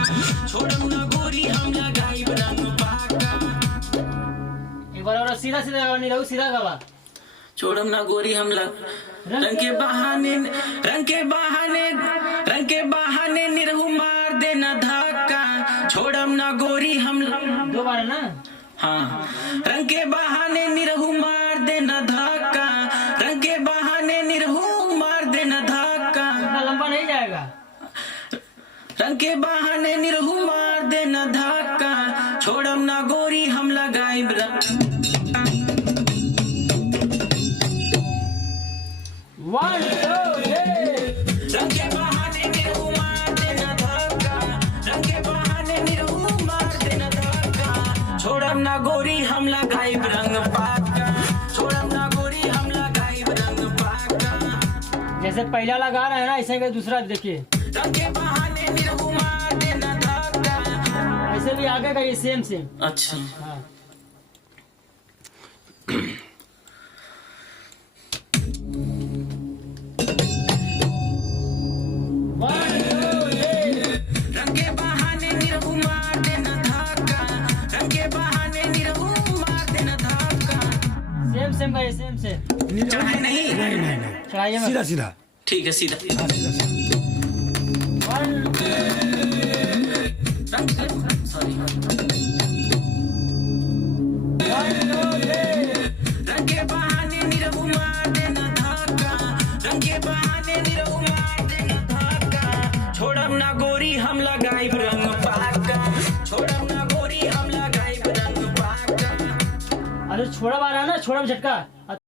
धाका, छोड़म ना गोरी हम लगाई रंग पाका। एक बार और सीधा सीधा गावा, नहीं रहू सीधा गावा। छोड़म ना गोरी हम रंग के बहाने निरहु मार देना धाका, छोड़म ना गोरी हम। दो बार है ना? हाँ, रंग के बहाने निरहु मार देना धाका, रंग के बहाने निरहु मार देना धाका। इतना लंबा नहीं जाएगा। रंग के बहाने निरहु मार देना धाका, छोड़म ना गोरी हम लगाई रंग। 1 2 रंग के बहाने निरहु मार देना धाका, रंग के बहाने निरहु मार देना धाका, छोड़म ना गोरी हम लगाई रंग पाका, छोड़म ना गोरी हम लगाई रंग पाका। जैसे पहला लगा रहा है ना, ऐसे का दूसरा देखिए। रंग के बहाने निरहु मार देना धाका। ऐसे भी आगे का ये सेम सेम। अच्छा हाँ। रंग के बहाने निरहु मार देना धाका, रंग के बहाने निरहु मार देना धाका। सेम सेम का ये सेम सेम। चढ़ाए नहीं? चढ़ाइए मत। सीधा सीधा। ठीक है, सीधा। हाँ, सीधा सीधा। 1 सॉरी। 1 2 रंग के बहाने निरहु मार देना धाका, रंग के बहाने निरहु मार देना धाका, छोड़म ना गोरी हम लगाई रंग पाका, छोड़म ना गोरी हम लगाई रंग पाका। अरे छोड़ा मारा ना, छोड़ा में झटका।